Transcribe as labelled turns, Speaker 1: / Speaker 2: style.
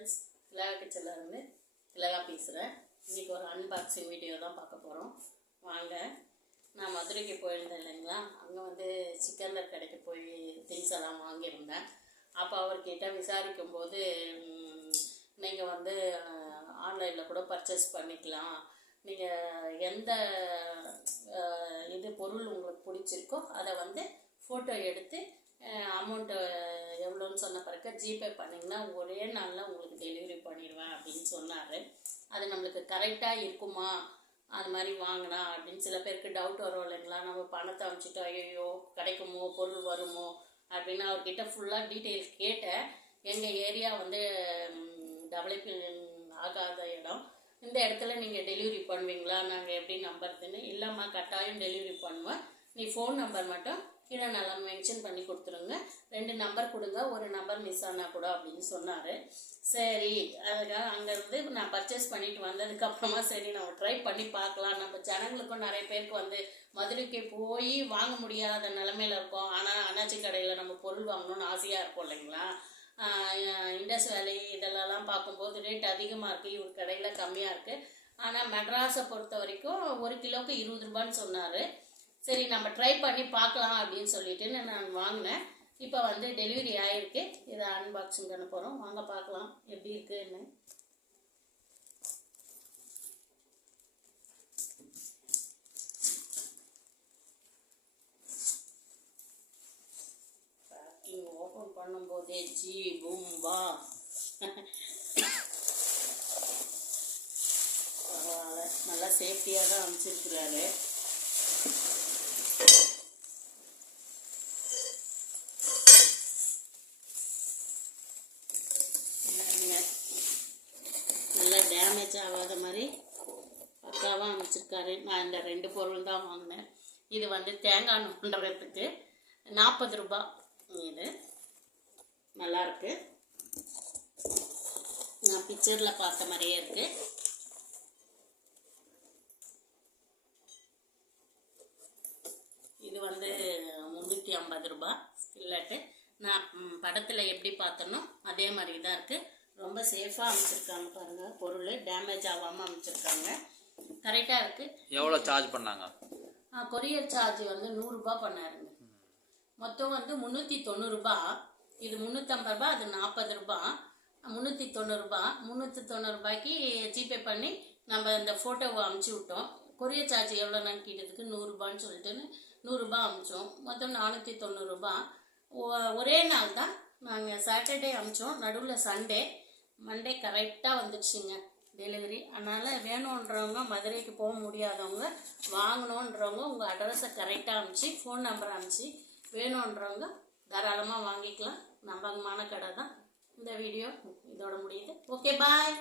Speaker 1: Friends திலகா கிச்சன்லேருந்து திலகா பேசுகிறேன் இன்றைக்கி ஒரு அன்பாக்சிங் வீடியோ தான் பார்க்க போகிறோம் வாங்க. நான் மதுரைக்கு போயிருந்தேன் இல்லைங்களா? அங்கே வந்து சிக்கந்தர் கடைக்கு போய் திங்ஸ் எல்லாம் வாங்கியிருந்தேன். அப்போ அவர்கிட்ட விசாரிக்கும் போது நீங்கள் வந்து ஆன்லைனில் கூட பர்ச்சேஸ் பண்ணிக்கலாம். நீங்கள் எந்த இது பொருள் உங்களுக்கு பிடிச்சிருக்கோ அதை வந்து ஃபோட்டோ எடுத்து அமௌண்ட்டு எவ்வளோன்னு சொன்ன பிறகு ஜிபே பண்ணிங்கன்னா ஒரே நாளில் உங்களுக்கு டெலிவரி பண்ணிடுவேன் அப்படின்னு சொன்னார். அது நம்மளுக்கு கரெக்டாக இருக்குமா? அது மாதிரி வாங்கினா அப்படின்னு சில பேருக்கு டவுட் வரும் இல்லைங்களா? நம்ம பணத்தை அனுப்பிச்சிட்டோம் ஐயோ கிடைக்குமோ? பொருள் வருமோ? அப்படின்னு அவர்கிட்ட ஃபுல்லாக டீட்டெயில்ஸ் கேட்டேன். எங்கள் ஏரியா வந்து டெவலப்பிங் ஆகாத இடம். இந்த இடத்துல நீங்கள் டெலிவரி பண்ணுவீங்களா? நாங்கள் எப்படி நம்புறதுன்னு? இல்லைம்மா கட்டாயம் டெலிவரி பண்ணுவேன். நீ ஃபோன் நம்பர் மட்டும் கீழே நல்லா மென்ஷன் பண்ணி கொடுத்துருங்க. ரெண்டு நம்பர் கொடுங்க ஒரு நம்பர் மிஸ் ஆனால் கூட அப்படின்னு சொன்னார். சரி அதுக்காக அங்கேருந்து நான் பர்ச்சேஸ் பண்ணிட்டு வந்ததுக்கப்புறமா சரி நம்ம ட்ரை பண்ணி பார்க்கலாம். நம்ம ஜனங்களுக்கும் நிறைய பேருக்கு வந்து மதுரைக்கு போய் வாங்க முடியாத நிலமையில இருக்கோம். ஆனால் அண்ணாச்சி கடையில் நம்ம பொருள் வாங்கணும்னு ஆசையாக இருக்கும் இல்லைங்களா? இண்டஸ் வேலை இதெல்லாம் பார்க்கும்போது ரேட் அதிகமாக இருக்குது இவர் கடையில் கம்மியாக இருக்குது ஆனால் மெட்ராஸை பொறுத்த வரைக்கும் ஒரு கிலோவுக்கு இருபது ரூபான்னு சொன்னார். சரி நம்ம ட்ரை பண்ணி பார்க்கலாம் அப்படின்னு சொல்லிட்டு நான் வாங்கினேன். இப்போ வந்து டெலிவரி ஆகிருக்கு இதை அன்பாக்சிங் பண்ண போகிறோம் வாங்க பார்க்கலாம் எப்படி இருக்குன்னு. பேக்கிங் ஓப்பன் பண்ணும்போதே ஜி பூம்பா பரவாயில்ல. நல்லா சேஃப்டியாக தான் அனுப்பிச்சிருக்கிறாரு பாருங்க. நல்லா டேமேஜ் ஆகாத மாதிரி பக்காவாக அமைச்சிருக்காரு நான் இந்த ரெண்டு பொருள் தான் வாங்கினேன். இது வந்து தேங்காய் நோண்டுறதுக்கு நாற்பது ரூபாய். இது நல்லாயிருக்கு நான் பிக்சரில் பார்த்த மாதிரியே இருக்கு. இது வந்து முந்நூற்றி ஐம்பது ரூபாய். இல்லாட்டு நான் படத்தில் எப்படி பார்த்தனோ அதே மாதிரி தான் இருக்குது ரொம்ப சேஃபாக அமைச்சிருக்காங்க பாருங்கள் பொருள் டேமேஜ் ஆகாமல் அமைச்சிருக்காங்க. கரெக்டாக இருக்குது
Speaker 2: எவ்வளோ சார்ஜ் பண்ணாங்க?
Speaker 1: கொரியர் சார்ஜ் வந்து நூறுரூபா பண்ணாருங்க. மொத்தம் வந்து முந்நூற்றி தொண்ணூறுபா இது முந்நூற்றம்பது ரூபா அது நாற்பது ரூபா. முந்நூற்றி தொண்ணூறுபா முந்நூற்றி தொண்ணூறுபாய்க்கு ஜிபே பண்ணி நம்ம இந்த ஃபோட்டோவை அமுச்சு விட்டோம். கொரியர் சார்ஜ் எவ்வளோன்னு கேட்டதுக்கு நூறுரூபான்னு சொல்லிட்டுன்னு நூறுரூபா அமிச்சோம். மொத்தம் நானூற்றி தொண்ணூறுரூபா ஒரே நாள் தான் நாங்கள் சாட்டர்டே அமிச்சோம். நடுவில் சண்டே மண்டே கரெக்டாக வந்துடுச்சுங்க டெலிவரி அதனால் வேணுன்றவங்க மதுரைக்கு போக முடியாதவங்க வாங்கணுன்றவங்க உங்கள் அட்ரஸை கரெக்டாக அனுப்பிச்சு ஃபோன் நம்பர் அனுப்பிச்சு வேணுன்றவங்க தாராளமாக வாங்கிக்கலாம். நம்பகமான கடை தான் இந்த வீடியோ இதோட முடியுது. Okay bye